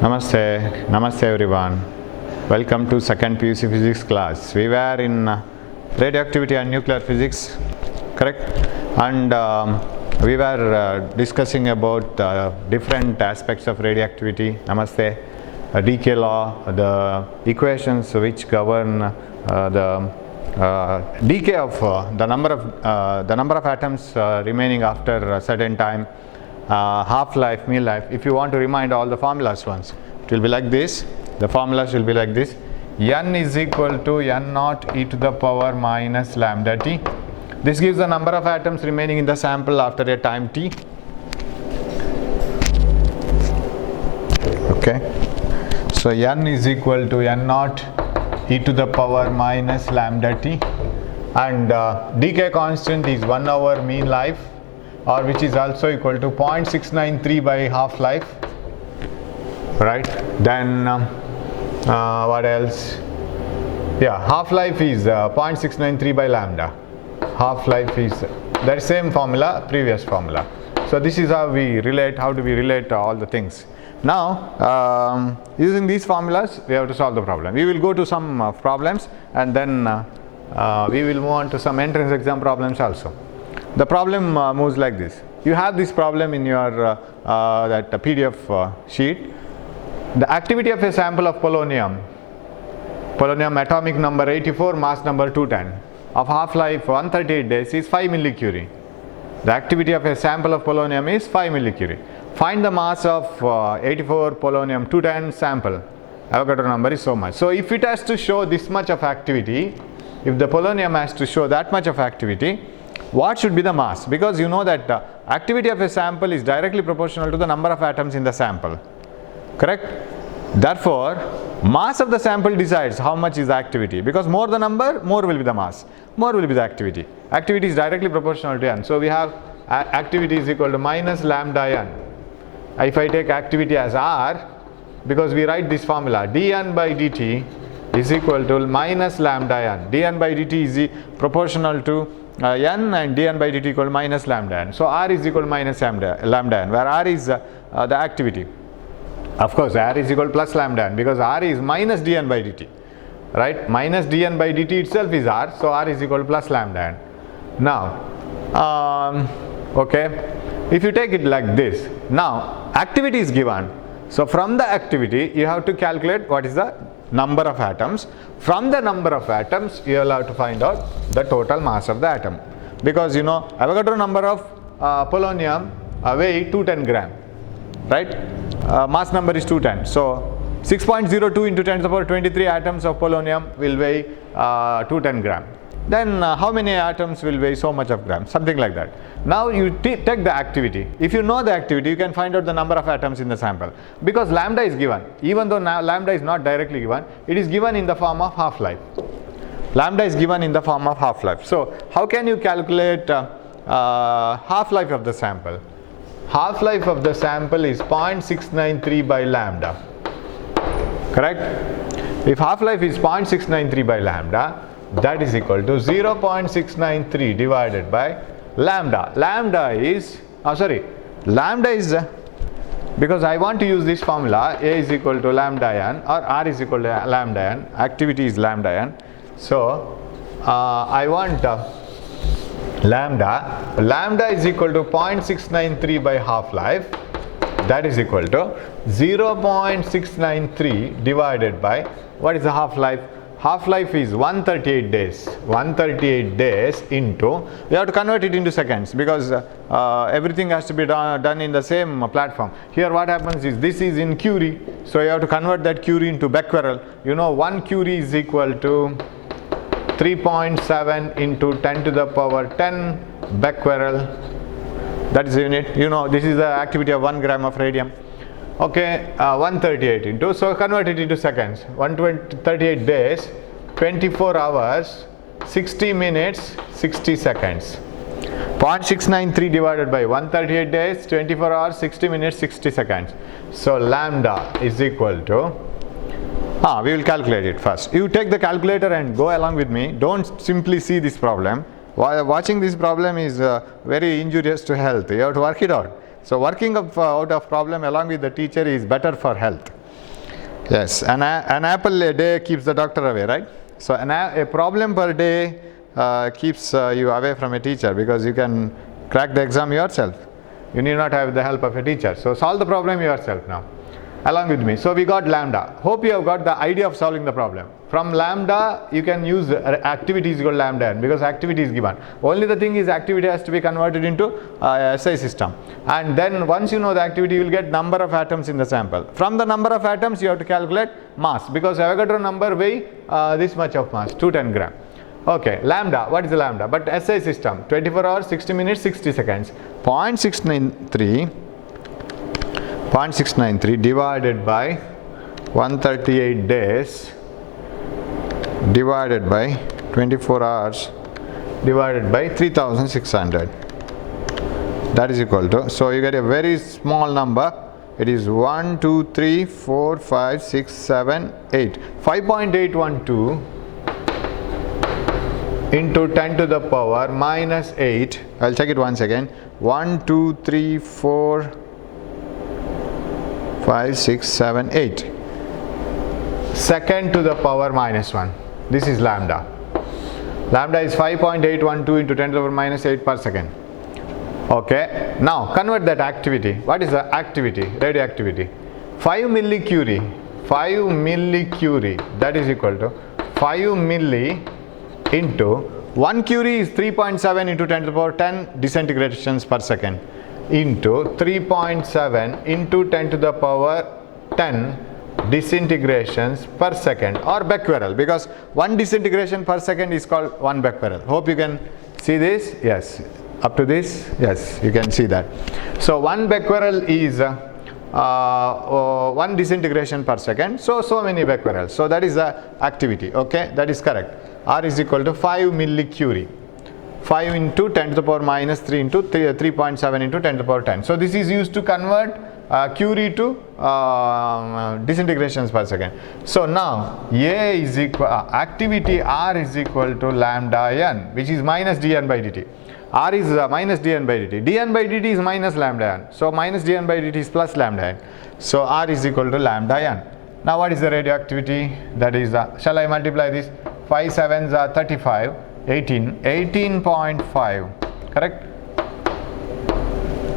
Namaste, Namaste everyone. Welcome to second PUC physics class. We were in radioactivity and nuclear physics, correct? And we were discussing about different aspects of radioactivity. Namaste, decay law, the equations which govern the decay of the number of atoms remaining after a certain time. Half-life, mean life. If you want to remind all the formulas once, it will be like this. The formulas will be like this. N is equal to n naught e to the power minus lambda t. This gives the number of atoms remaining in the sample after a time t. Okay. So n is equal to n naught e to the power minus lambda t, and decay constant is 1 over mean life, or which is also equal to 0.693 by half-life, right? Then what else? Yeah, half-life is 0.693 by lambda. Half-life is that same formula, previous formula. So this is how we relate. How do we relate all the things? Now using these formulas we have to solve the problem. We will go to some problems, and then we will move on to some entrance exam problems also. The problem moves like this. You have this problem in your that PDF sheet. The activity of a sample of polonium atomic number 84, mass number 210, of half-life 138 days is 5 millicurie. The activity of a sample of polonium is 5 millicurie. Find the mass of 84 polonium 210 sample. Avogadro number is so much. So if it has to show this much of activity, if the polonium has to show that much of activity, what should be the mass? Because you know that the activity of a sample is directly proportional to the number of atoms in the sample, correct? Therefore, mass of the sample decides how much is the activity, because more the number, more will be the mass, more will be the activity. Activity is directly proportional to n. So we have activity is equal to minus lambda n. If I take activity as r, because we write this formula, dn by dt is equal to minus lambda n. dn by dt is proportional to n, and dn by dt equal to minus lambda n. So r is equal to minus lambda n, where r is the activity. Of course, r is equal to plus lambda n, because r is minus dn by dt, right? Minus dn by dt itself is r, so r is equal to plus lambda n. Now, okay, if you take it like this, now activity is given. So from the activity, you have to calculate what is the number of atoms. From the number of atoms, you will have to find out the total mass of the atom, because you know Avogadro number of polonium weigh 210 gram, right? Mass number is 210. So 6.02 into 10 to the power 23 atoms of polonium will weigh 210 gram. Then how many atoms will weigh so much of grams? Something like that. Now you take the activity. If you know the activity, you can find out the number of atoms in the sample, because lambda is given. Even though now lambda is not directly given, it is given in the form of half-life. Lambda is given in the form of half-life. So how can you calculate half-life of the sample? Half-life of the sample is 0.693 by lambda, correct? If half-life is 0.693 by lambda, that is equal to 0.693 divided by lambda. Lambda is, because I want to use this formula, A is equal to lambda n, or R is equal to lambda n, activity is lambda n. So I want lambda is equal to 0.693 by half-life, that is equal to 0.693 divided by, what is the half-life? Half-life is 138 days. 138 days into, we have to convert it into seconds, because everything has to be done in the same platform. Here what happens is, this is in curie, so you have to convert that curie into becquerel. You know 1 curie is equal to 3.7 into 10 to the power 10 becquerel. That is the unit. You know this is the activity of 1 gram of radium. Okay, 138 into, so convert it into seconds. 138 days, 24 hours, 60 minutes, 60 seconds. 0.693 divided by 138 days, 24 hours, 60 minutes, 60 seconds. So lambda is equal to, we will calculate it first. You take the calculator and go along with me. Don't simply see this problem. Watching this problem is very injurious to health. You have to work it out. So working out of problem along with the teacher is better for health. Yes, an apple a day keeps the doctor away, right? So a problem per day keeps you away from a teacher, because you can crack the exam yourself. You need not have the help of a teacher. So solve the problem yourself now, along with me. So we got lambda. Hope you have got the idea of solving the problem. From lambda, you can use activity is equal to lambda n, because activity is given. Only the thing is, activity has to be converted into SI system. And then once you know the activity, you will get number of atoms in the sample. From the number of atoms, you have to calculate mass, because Avogadro number weigh this much of mass, 210 gram. Okay, lambda, what is the lambda? But SI system, 24 hours, 60 minutes, 60 seconds. 0.693 divided by 138 days divided by 24 hours divided by 3600. That is equal to, so you get a very small number. It is 1, 2, 3, 4, 5, 6, 7, 8. 5.812 into 10 to the power minus 8. I'll check it once again. 1, 2, 3, 4, 5, 6, 7, 8. Second to the power minus 1. This is lambda. Lambda is 5.812 into 10 to the power minus 8 per second. Okay, now convert that activity. What is the activity? Radioactivity. 5 millicurie. 5 millicurie. That is equal to 5 milli into 1 curie is 3.7 into 10 to the power 10 disintegrations per second, into 3.7 into 10 to the power 10 disintegrations per second, or becquerel, because 1 disintegration per second is called 1 becquerel. Hope you can see this. Yes, up to this. Yes, you can see that. So 1 becquerel is 1 disintegration per second. So many becquerels. So that is the activity. Okay, that is correct. R is equal to 5 millicurie. 5 into 10 to the power minus 3 into 3.7 into 10 to the power 10. So this is used to convert curie to disintegrations per second. So now A is equal, activity R is equal to lambda n, which is minus dn by dt. R is minus dn by dt. dn by dt is minus lambda n. So minus dn by dt is plus lambda n. So R is equal to lambda n. Now what is the radioactivity? That is, shall I multiply this? 5 sevens are 35, 18.5, correct?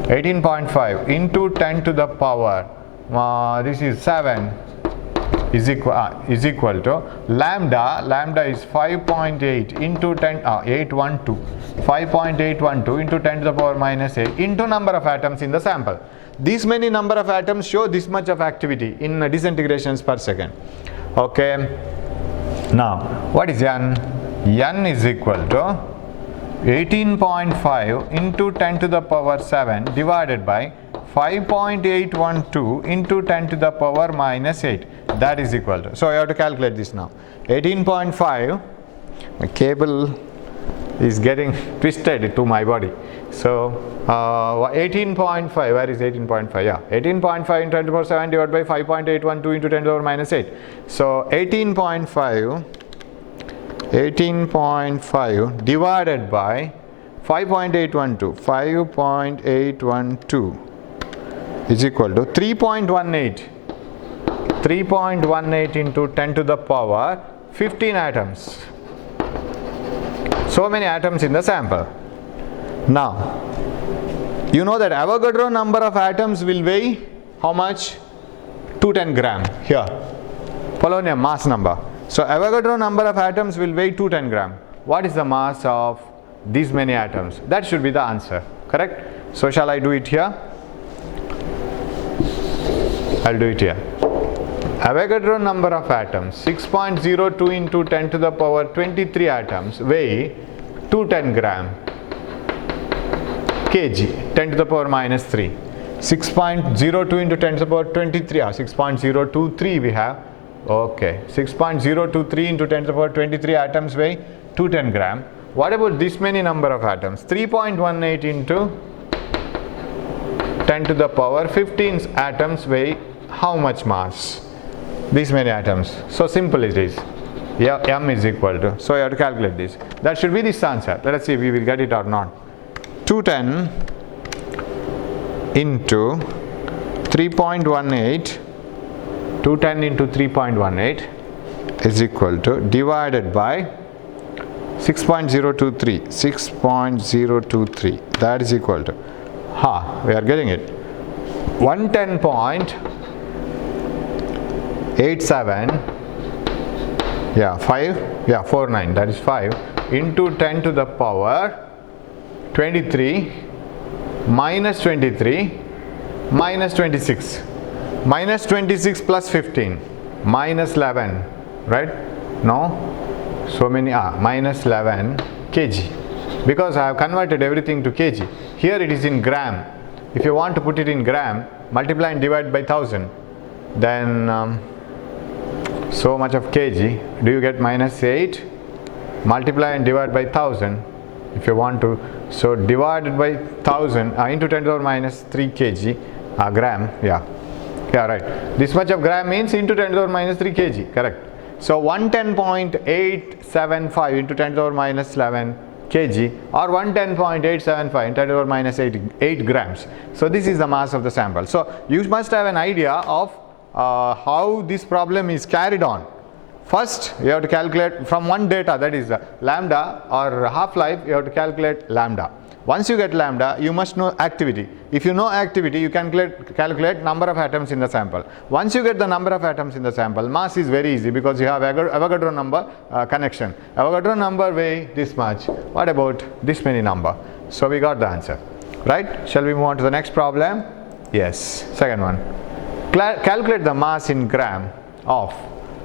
18.5 into 10 to the power, this is 7, is equal to lambda is 5.8 into 10, 812, 5.812 into 10 to the power minus 8 into number of atoms in the sample. This many number of atoms show this much of activity in disintegrations per second. Okay. Now, what is n? N is equal to 18.5 into 10 to the power 7 divided by 5.812 into 10 to the power minus 8. That is equal to, so I have to calculate this now. 18.5, my cable is getting twisted to my body. So 18.5, where is 18.5? Yeah, 18.5 into 10 to the power 7 divided by 5.812 into 10 to the power minus 8. So 18.5 divided by 5.812 is equal to 3.18 into 10 to the power 15 atoms. So many atoms in the sample. Now, you know that Avogadro number of atoms will weigh how much? 210 gram here. Polonium mass number. So Avogadro number of atoms will weigh 210 gram. What is the mass of these many atoms? That should be the answer, correct? So shall I do it here? I'll do it here. Avogadro number of atoms, 6.02 into 10 to the power 23 atoms weigh 210 gram kg, 10 to the power minus 3. 6.02 into 10 to the power 23, 6.023 we have. Okay, 6.023 into 10 to the power 23 atoms weigh 210 gram. What about this many number of atoms? 3.18 into 10 to the power 15 atoms weigh how much mass? These many atoms. So simple it is. Yeah, m is equal to, so you have to calculate this. That should be this answer. Let us see if we will get it or not. 210 into 3.18 210 into 3.18 is equal to divided by 6.023, that is equal to, we are getting it, 110.87, 49, that is 5 into 10 to the power 23 minus 23 minus 26, minus 26 plus 15, minus 11, right? No? So many, minus 11 kg, because I have converted everything to kg. Here it is in gram. If you want to put it in gram, multiply and divide by 1000, then so much of kg. Do you get minus 8? Multiply and divide by 1000 if you want to. So divided by 1000 into 10 to the power minus 3 kg, gram, right. This much of gram means into 10 to the power minus 3 kg, correct. So 110.875 into 10 to the power minus 11 kg, or 110.875 into 10 to the power minus 8 grams. So this is the mass of the sample. So you must have an idea of how this problem is carried on. First, you have to calculate from one data, that is lambda or half-life, you have to calculate lambda. Once you get lambda, you must know activity. If you know activity, you can calculate number of atoms in the sample. Once you get the number of atoms in the sample, mass is very easy because you have Avogadro number connection. Avogadro number weigh this much. What about this many number? So we got the answer, right? Shall we move on to the next problem? Yes, second one. Calculate the mass in gram of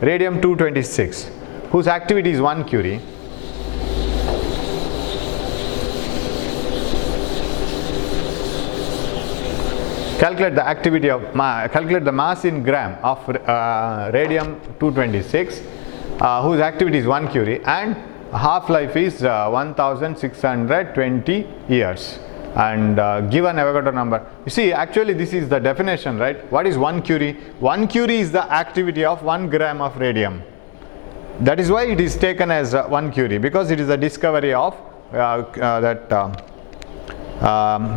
radium-226, whose activity is 1 curie. Calculate the activity of calculate the mass in gram of radium-226, whose activity is 1 curie, and half-life is 1620 years, and given Avogadro number. You see, actually this is the definition, right? What is 1 curie? 1 curie is the activity of 1 gram of radium. That is why it is taken as 1 curie, because it is the discovery of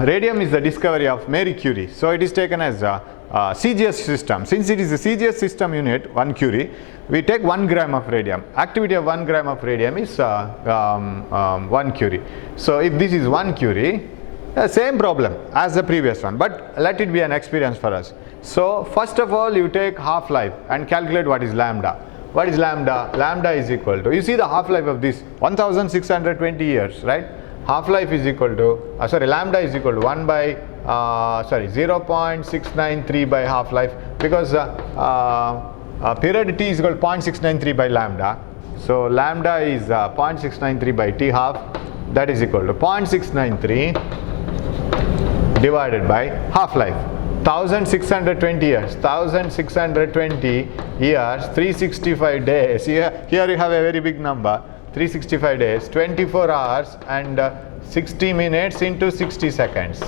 radium is the discovery of Marie Curie. So it is taken as a CGS system. Since it is a CGS system unit, 1 curie, we take 1 gram of radium. Activity of 1 gram of radium is 1 curie. So if this is 1 curie, same problem as the previous one, but let it be an experience for us. So first of all, you take half-life and calculate what is lambda. What is lambda? Lambda is equal to, you see the half-life of this, 1620 years, right? Half-life is equal to, lambda is equal to 0.693 by half-life, because period t is equal to 0.693 by lambda. So lambda is 0.693 by t half, that is equal to 0.693 divided by half-life. 1620 years, 1620 years, 365 days. Here you have a very big number. 365 days, 24 hours and 60 minutes into 60 seconds.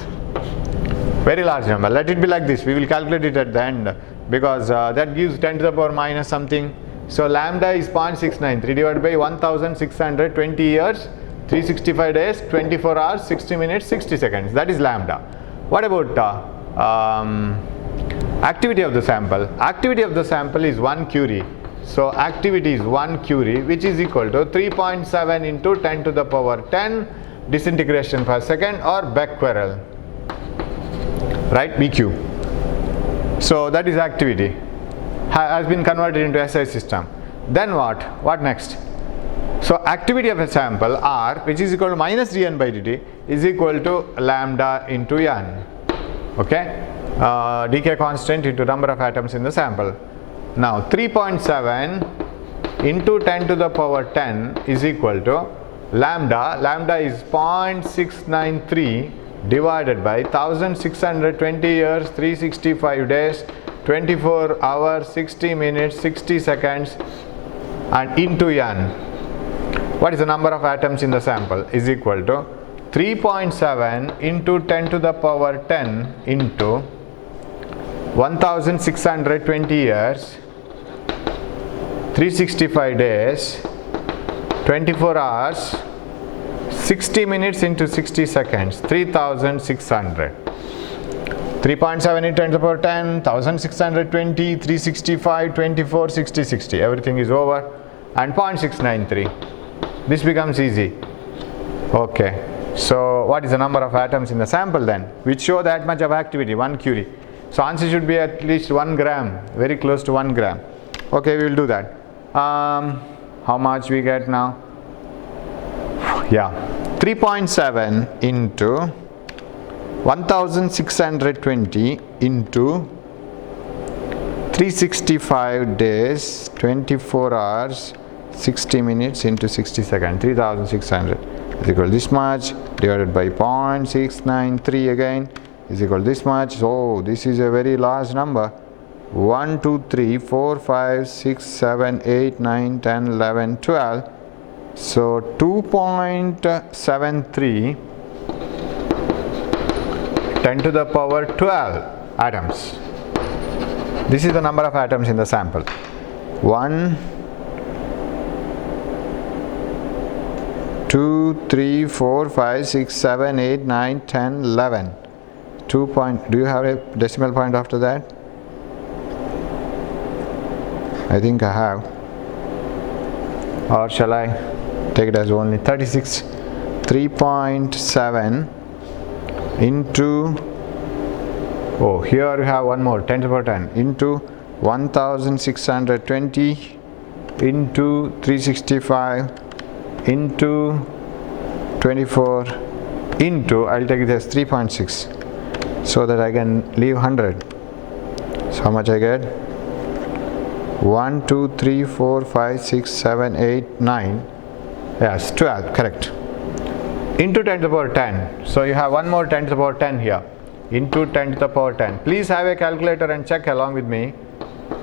Very large number. Let it be like this. We will calculate it at the end, because that gives 10 to the power minus something. So lambda is 0.693 divided by 1620 years, 365 days, 24 hours, 60 minutes, 60 seconds. That is lambda. What about activity of the sample? Activity of the sample is 1 curie. So activity is 1 curie, which is equal to 3.7 into 10 to the power 10 disintegration per second, or becquerel, right? BQ. So that is activity, has been converted into SI system. Then what? What next? So activity of a sample R, which is equal to minus dN by dt, is equal to lambda into N. Okay? Decay constant into number of atoms in the sample. Now 3.7 into 10 to the power 10 is equal to lambda. Lambda is 0.693 divided by 1620 years, 365 days, 24 hours, 60 minutes, 60 seconds, and into N. What is the number of atoms in the sample? Is equal to 3.7 into 10 to the power 10 into 1620 years, 365 days, 24 hours, 60 minutes into 60 seconds, 3600. 3.7 into 10 to the power 10, 1620, 365, 24, 60, 60. Everything is over. And 0.693. This becomes easy. Okay. So what is the number of atoms in the sample then? Which show that much of activity, 1 curie. So answer should be at least 1 gram, very close to 1 gram. Okay, we will do that. How much we get now? Yeah, 3.7 into 1620 into 365 days, 24 hours, 60 minutes into 60 seconds, 3600 is equal to this much divided by 0.693 again is equal to this much. So this is a very large number. 1, 2, 3, 4, 5, 6, 7, 8, 9, 10, 11, 12. So 2.73 10 to the power 12 atoms. This is the number of atoms in the sample. 1, 2, 3, 4, 5, 6, 7, 8, 9, 10, 11. 2 point. Do you have a decimal point after that? I think I have. Or shall I take it as only 36? 3.7 into, oh, here you have one more, 10 to the power 10 into 1620 into 365 into 24 into, I'll take it as 3.6 so that I can leave 100. So how much I get? 1, 2, 3, 4, 5, 6, 7, 8, 9. Yes, 12, correct. Into 10 to the power 10. So you have one more 10 to the power 10 here. Into 10 to the power 10. Please have a calculator and check along with me.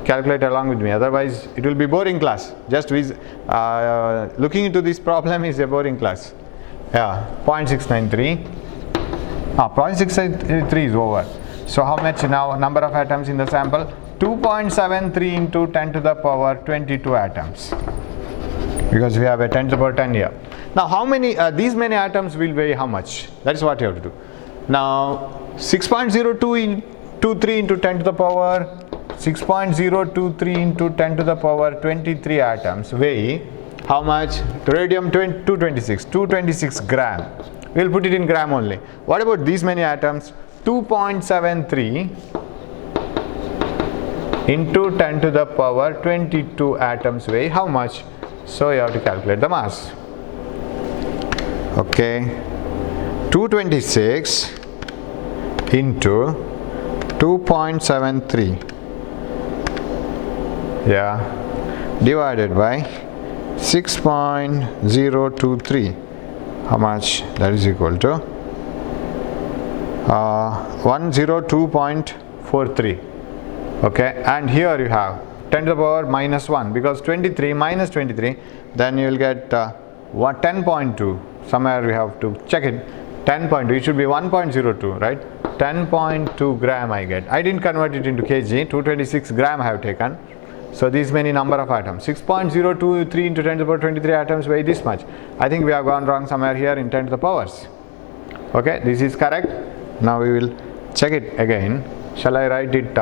Calculate along with me. Otherwise, it will be boring class. Just looking into this problem is a boring class. Yeah, 0.693. 0.693 is over. So how much now? Number of atoms in the sample? 2.73 into 10 to the power 22 atoms. Because we have a 10 to the power 10 here. Now how many, these many atoms will weigh how much? That is what you have to do. Now 6.023 into 10 to the power 6.023 into 10 to the power 23 atoms weigh how much? Radium 226 gram. We will put it in gram only. What about these many atoms? 2.73 into 10 to the power 22 atoms weigh how much? So you have to calculate the mass. Okay, 226 into 2.73, yeah, divided by 6.023. How much? That is equal to 102.43. Okay, and here you have 10 to the power minus 1 because 23 minus 23, then you will get 10.2. Somewhere we have to check it. 10.2, it should be 1.02, right? 10.2 gram I get. I didn't convert it into kg. 226 gram I have taken. So these many number of atoms. 6.023 into 10 to the power 23 atoms weigh this much. I think we have gone wrong somewhere here in 10 to the powers. Okay, this is correct. Now we will check it again. Shall I write it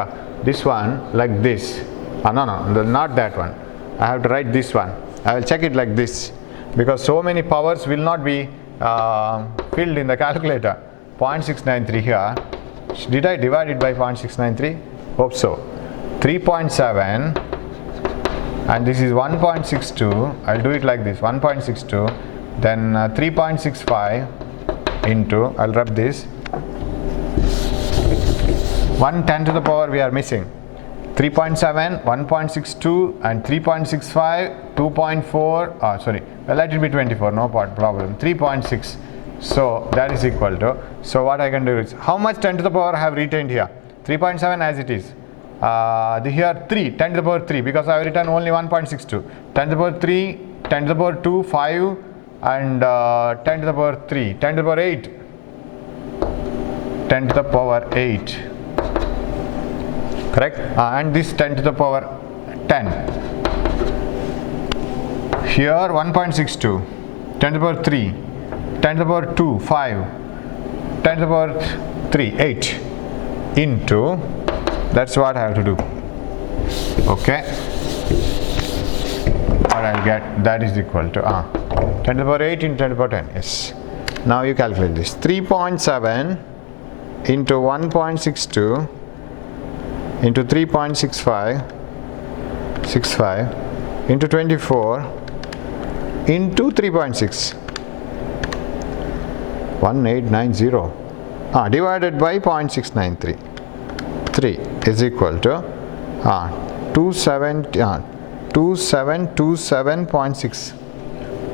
this one like this? No, not that one. I have to write this one. I will check it like this because so many powers will not be filled in the calculator. 0.693 here. Did I divide it by 0.693? Hope so. 3.7 and this is 1.62. I'll do it like this, 1.62, then 3.65 into, I'll rub this, 110 to the power we are missing. 3.7, 1.62 and 3.65, 2.4, sorry, well, let it be 24, no problem, 3.6. So that is equal to, so what I can do is, how much 10 to the power I have retained here? 3.7 as it is. Here 3, 10 to the power 3 because I have written only 1.62. 10 to the power 3, 10 to the power 2, 5 and 10 to the power 3, 10 to the power 8. 10 to the power 8. Correct? And this 10 to the power 10. Here 1.62, 10 to the power 3, 10 to the power 2, 5, 10 to the power 3, 8. into, that's what I have to do. Okay, what I'll get, that is equal to 10 to the power 8 into 10 to the power 10. Yes. Now you calculate this. 3.7 into 1.62 into 3.65 into 24 into 3.6. 1890 divided by 0.693. 3 is equal to 2727.6.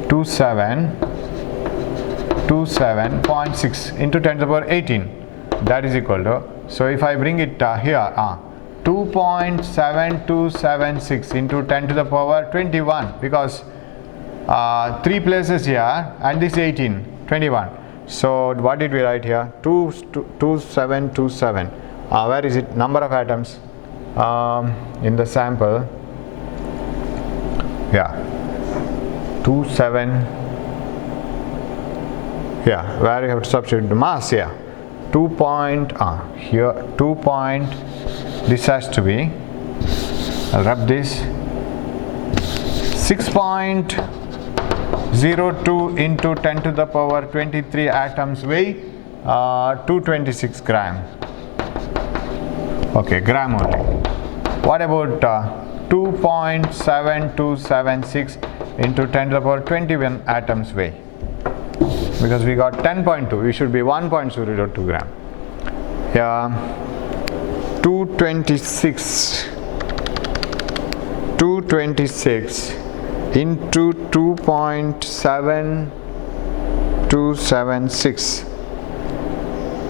2727.6 into 10 to the power 18. That is equal to, so if I bring it here, 2.7276 into 10 to the power 21, because 3 places here and this 18, 21. So what did we write here? 2727. Where is it? Number of atoms in the sample. Yeah, 27. Yeah, where you have to substitute the mass. Yeah, 2 point here 2 point. This has to be. I'll rub this. 6.02 into 10 to the power 23 atoms weigh 226 gram. Okay, gram only. What about 2.7276 into 10 to the power 21 atoms weigh? Because we got 10.2, we should be 1.02 gram. Yeah, 226 into 2.7276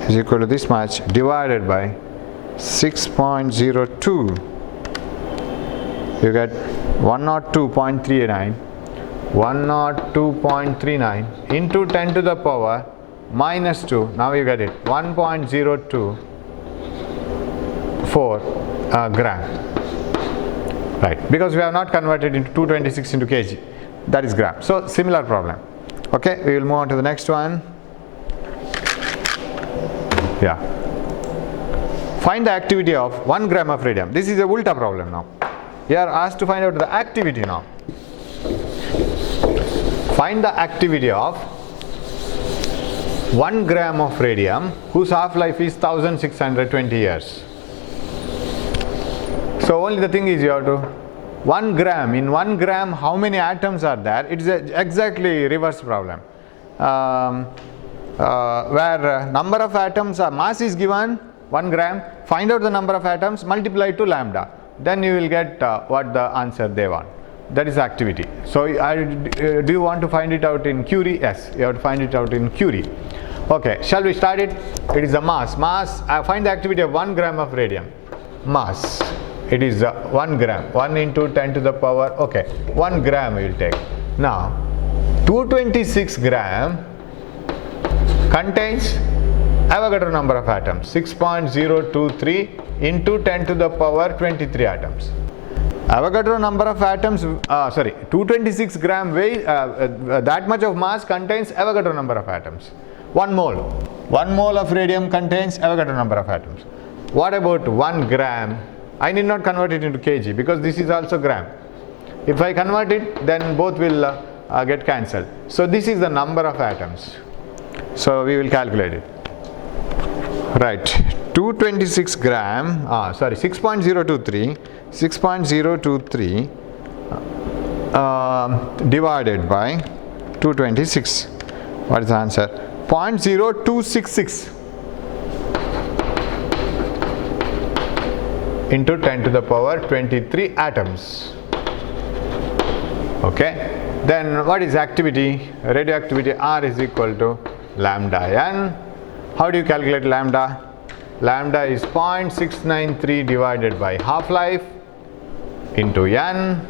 is equal to this much divided by 6.02. You get 102.39. 102.39 into 10 to the power minus 2. Now you get it, 1.024 gram. Right, because we have not converted into 226 into kg, that is gram. So similar problem. Okay, we will move on to the next one. Yeah, find the activity of 1 gram of radium. This is a ulta problem now. You are asked to find out the activity now. Find the activity of 1 gram of radium whose half-life is 1620 years. So only the thing is, you have to 1 gram, in 1 gram how many atoms are there? It is exactly reverse problem, where number of atoms, mass is given 1 gram, find out the number of atoms, multiply to lambda, then you will get what the answer they want. That is activity. So do you want to find it out in Curie? Yes, you have to find it out in Curie. Okay, shall we start it? It is the mass. Find the activity of 1 gram of radium. Mass, it is 1 gram, 1 into 10 to the power, okay, 1 gram we will take. Now 226 gram contains Avogadro number of atoms, 6.023 into 10 to the power 23 atoms. Avogadro number of atoms, 226 gram weight, that much of mass contains Avogadro number of atoms. 1 mole. 1 mole of radium contains Avogadro number of atoms. What about 1 gram? I need not convert it into kg because this is also gram. If I convert it, then both will get cancelled. So this is the number of atoms. So we will calculate it. Right, 226 gram, 6.023 divided by 226. What is the answer? 0.0266 into 10 to the power 23 atoms. Okay, then what is activity? Radioactivity R is equal to lambda n. How do you calculate lambda? Lambda is 0.693 divided by half-life into n.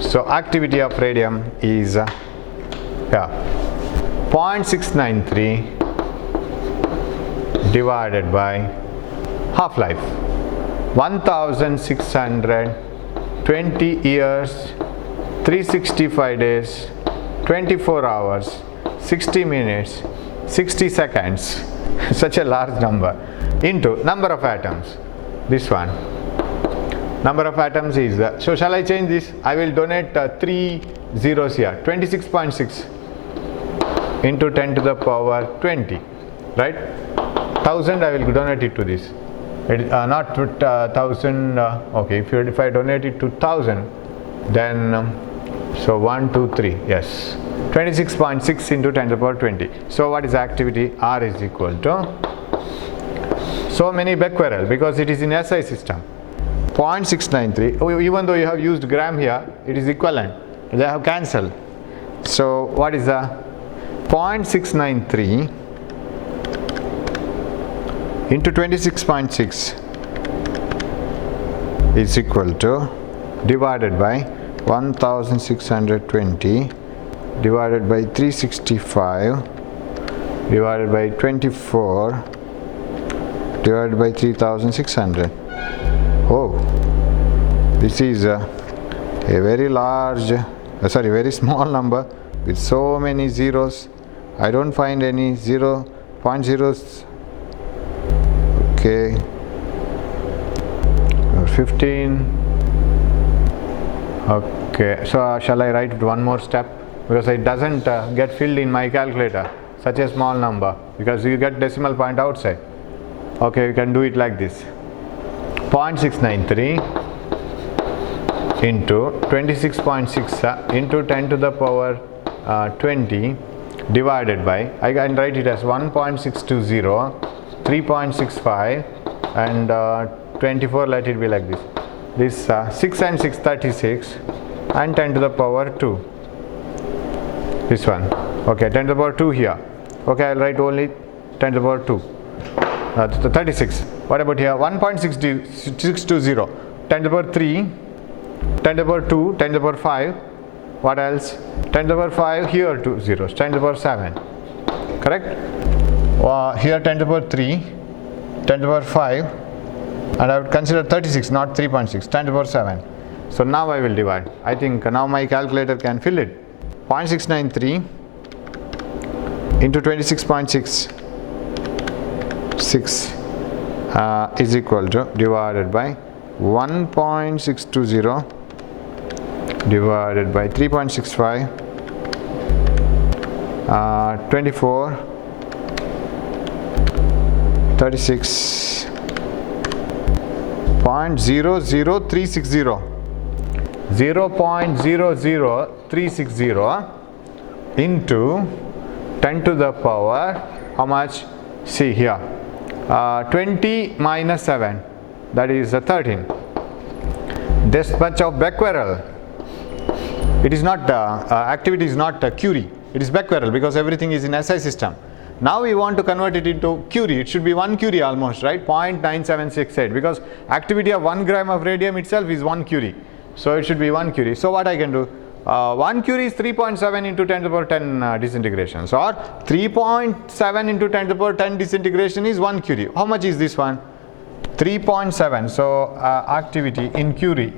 So activity of radium is 0.693 divided by half-life, 1620 years, 365 days, 24 hours, 60 minutes, 60 seconds. Such a large number. into number of atoms. This one. Number of atoms is, so shall I change this? I will donate 3 zeros here. 26.6 into 10 to the power 20, right? 1000 I will donate it to this. It, not 1000, okay, if I donate it to 1000, then so 1, 2, 3, yes. 26.6 into 10 to the power 20. So what is activity? R is equal to so many becquerel, because it is in SI system. 0.693, even though you have used gram here, it is equivalent. They have cancelled. So what is the 0.693 into 26.6 is equal to divided by 1620 divided by 365 divided by 24 divided by 3600. Oh, this is a very large, very small number with so many zeros. I don't find any 0.0s. Okay, 15. Okay, so shall I write one more step, because it doesn't get filled in my calculator, such a small number, because you get decimal point outside. Okay, you can do it like this. 0.693 into 26.6 into 10 to the power 20 divided by, I can write it as 1.620, 3.65 and 24, let it be like this. This 6 and 6, 36 and 10 to the power 2. This one. Okay, 10 to the power 2 here. Okay, I'll write only 10 to the power 2. 36. What about here? 1.620, 10 to the power 3, 10 to the power 2, 10 to the power 5. What else? 10 to the power 5, here 2 zeros, 10 to the power 7. Correct? Here 10 to the power 3, 10 to the power 5, and I would consider 36, not 3.6, 10 to the power 7. So now I will divide. I think now my calculator can fill it. 0.693 into 26.6 is equal to divided by 1.620 divided by 3.65 24 36 0.00360 0.00360 into 10 to the power, how much? See here, 20 minus 7, that is 13. This much of becquerel. It is not activity is not Curie, it is becquerel, because everything is in SI system. Now we want to convert it into Curie. It should be 1 Curie almost, right? 0.9768, because activity of 1 gram of radium itself is 1 Curie. So it should be 1 Curie. So what I can do? 1 Curie is 3.7 into 10 to the power 10 disintegrations, or 3.7 into 10 to the power 10 disintegration is 1 Curie. How much is this one? 3.7. So activity in Curie,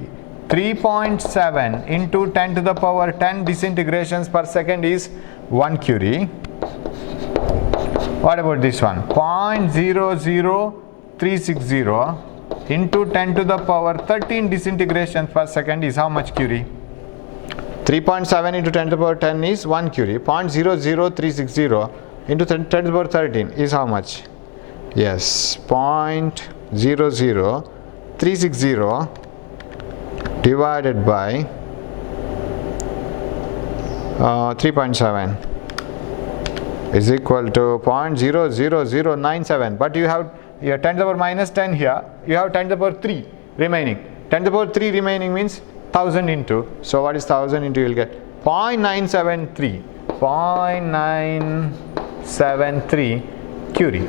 3.7 into 10 to the power 10 disintegrations per second is 1 Curie. What about this one? 0.00360 into 10 to the power 13 disintegrations per second is how much Curie? 3.7 into 10 to the power 10 is 1 Curie. 0.00360 into 10 to the power 13 is how much? Yes, 0.00360 divided by 3.7 is equal to 0.00097. But you have here 10 to the power minus 10 here, you have 10 to the power 3 remaining. 10 to the power 3 remaining means 1000 into, so what is 1000 into? You will get 0.973 Curie.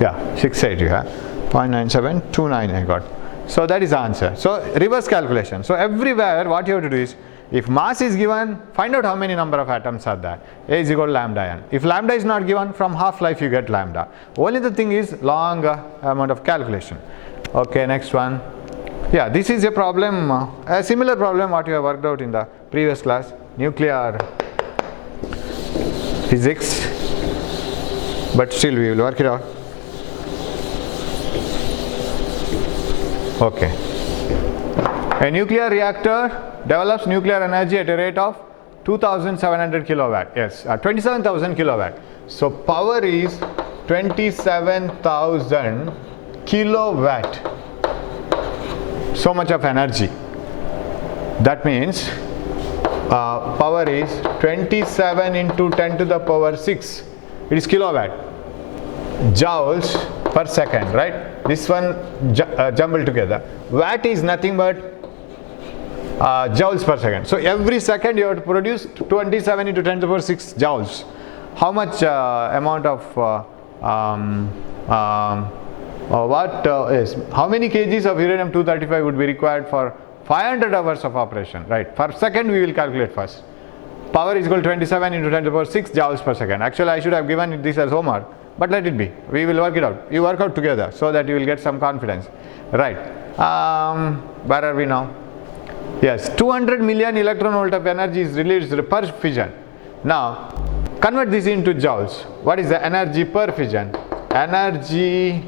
Yeah, 68 you have, 0.9729 I got. So that is the answer. So reverse calculation. So everywhere what you have to do is, if mass is given, find out how many number of atoms are there. A is equal to lambda n. If lambda is not given, from half-life you get lambda. Only the thing is long amount of calculation. Okay, next one. Yeah, this is a problem, a similar problem what you have worked out in the previous class, nuclear physics, but still we will work it out. Okay. A nuclear reactor develops nuclear energy at a rate of 2700 kilowatt. Yes, 27,000 kilowatt. So power is 27,000 kilowatt. So much of energy. That means power is 27 into 10 to the power 6. It is kilowatt. Joules per second, right? This one jumbled together. Watt is nothing but joules per second. So every second you have to produce 27 into 10 to the power 6 joules. How much amount of how many kgs of uranium 235 would be required for 500 hours of operation, right? Per second we will calculate first. Power is equal to 27 into 10 to the power 6 joules per second. Actually I should have given this as homework, but let it be. We will work it out. You work out together so that you will get some confidence, right? Where are we now? Yes, 200 million electron volt of energy is released per fission. Now convert this into joules. What is the energy per fission? Energy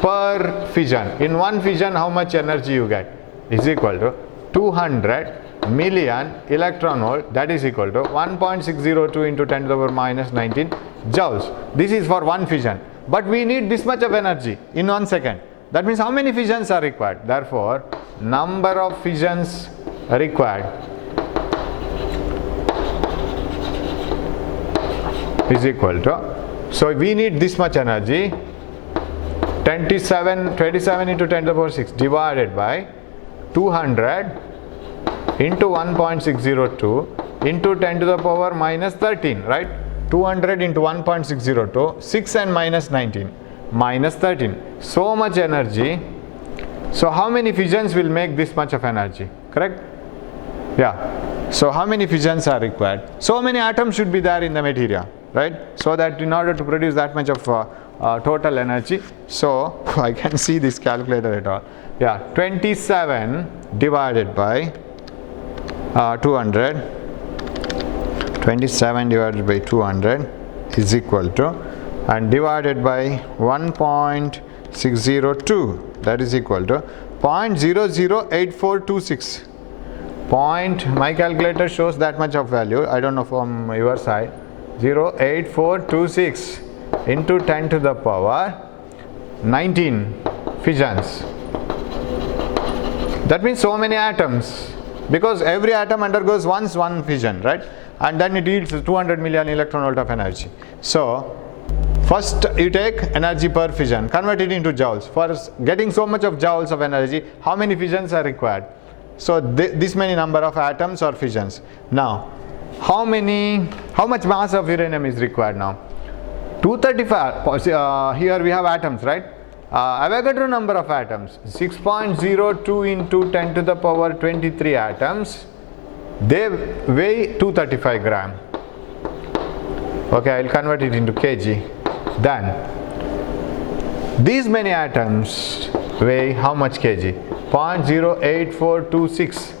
per fission. In one fission how much energy you get? Is equal to 200 million electron volt, that is equal to 1.602 into 10 to the power minus 19 joules. This is for one fission, but we need this much of energy in 1 second. That means how many fissions are required? Therefore number of fissions required is equal to, so we need this much energy, 27 into 10 to the power 6 divided by 200 into 1.602 into 10 to the power minus 13, right? 200 into 1.602, 6 and minus 19, minus 13. So much energy. So how many fissions will make this much of energy? Correct? Yeah. So how many fissions are required? So many atoms should be there in the material, right? So that in order to produce that much of total energy. So I can see this calculator at all. Yeah, 27 divided by 200, 27 divided by 200 is equal to, and divided by 1.602, that is equal to 0.008426. My calculator shows that much of value, I don't know from your side, 0.8426 into 10 to the power 19 fissions. That means so many atoms, because every atom undergoes once one fission, right? And then it yields 200 million electron volt of energy. So first you take energy per fission, convert it into joules. For getting so much of joules of energy, how many fissions are required? So this many number of atoms or fissions. Now how much mass of uranium is required now? 235. Here we have atoms, right? Avogadro number of atoms, 6.02 into 10 to the power 23 atoms. They weigh 235 gram. Okay, I will convert it into kg. Then these many atoms weigh how much kg? 0.08426.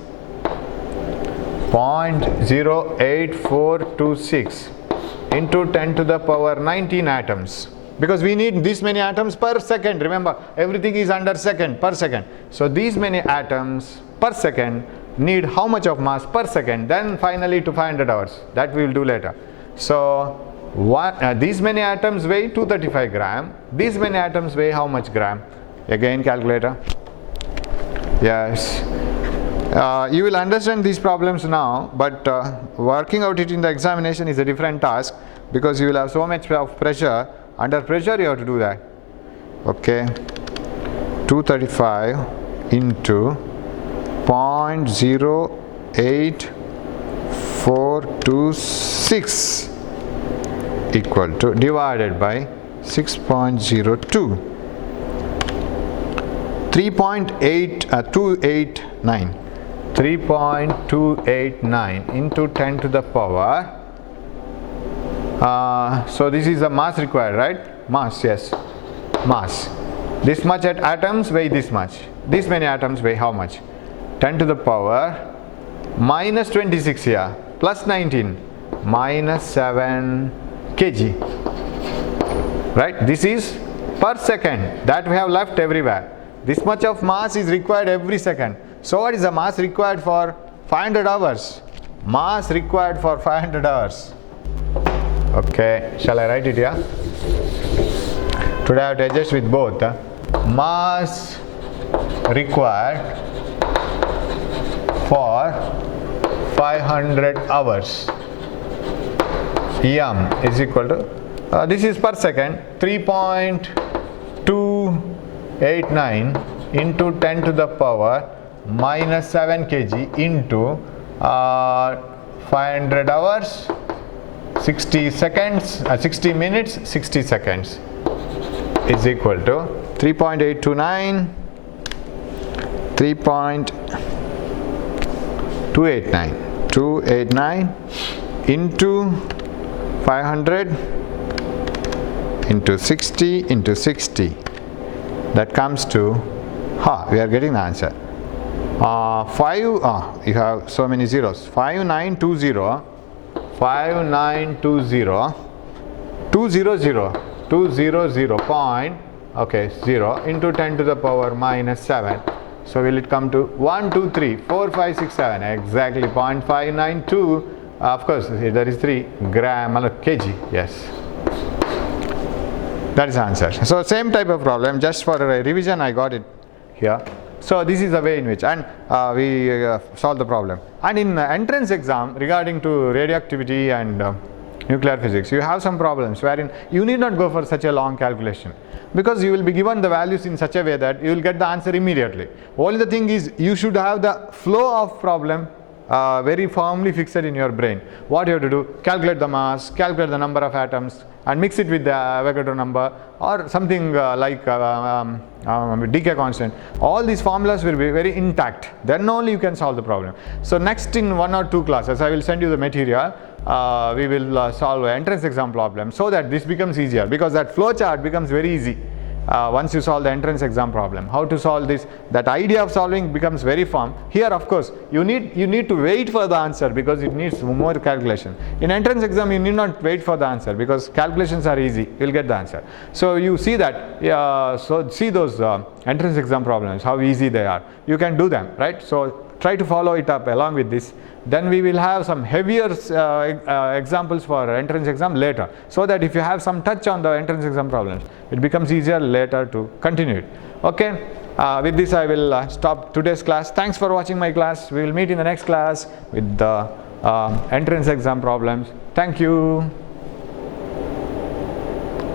0.08426 into 10 to the power 19 atoms. Because we need this many atoms per second. Remember, everything is under second, per second. So these many atoms per second need how much of mass per second? Then finally to 500 hours. That we will do later. So these many atoms weigh 235 gram. These many atoms weigh how much gram? Again calculator. Yes. You will understand these problems now, but working out it in the examination is a different task, because you will have so much of pressure. Under pressure you have to do that. Okay, 235 into 0.08426 equal to, divided by 6.02, 3.289. 3.289 into 10 to the power. So this is the mass required, right? Mass, yes, mass. This much at atoms weigh this much. This many atoms weigh how much? 10 to the power minus 26 here, plus 19, minus 7 kg. Right? This is per second. That we have left everywhere. This much of mass is required every second. So what is the mass required for 500 hours? Mass required for 500 hours. Okay, shall I write it here? Today I have to adjust with both. Mass required for 500 hours. M is equal to, this is per second, 3.289 into 10 to the power minus 7 kg into 500 hours, 60 seconds, 60 minutes, 60 seconds is equal to 3.829, 289 into 500 into 60 into 60. That comes to, we are getting the answer. You have so many zeros. 5920 point, okay, 0 into 10 to the power minus 7. So will it come to 1, 2, 3, 4, 5, 6, 7, exactly 0.592. Of course, there is 3 gram kg, yes. That is the answer. So same type of problem, just for a revision I got it here. So this is the way in which, and we solve the problem. And in entrance exam regarding to radioactivity and nuclear physics, you have some problems wherein you need not go for such a long calculation, because you will be given the values in such a way that you will get the answer immediately. Only the thing is, you should have the flow of problem very firmly fixed in your brain. What you have to do, calculate the mass, calculate the number of atoms, and mix it with the Avogadro number or something like decay constant. All these formulas will be very intact. Then only you can solve the problem. So next, in 1 or 2 classes, I will send you the material. We will solve an entrance exam problem, so that this becomes easier, because that flow chart becomes very easy once you solve the entrance exam problem. How to solve this, that idea of solving becomes very firm. Here of course you need to wait for the answer, because it needs more calculation. In entrance exam you need not wait for the answer, because calculations are easy, you will get the answer. So you see that, so see those entrance exam problems, how easy they are. You can do them, right? So try to follow it up along with this. Then we will have some heavier examples for entrance exam later, so that if you have some touch on the entrance exam problems, it becomes easier later to continue it. Okay, with this I will stop today's class. Thanks for watching my class. We will meet in the next class with the entrance exam problems. Thank you.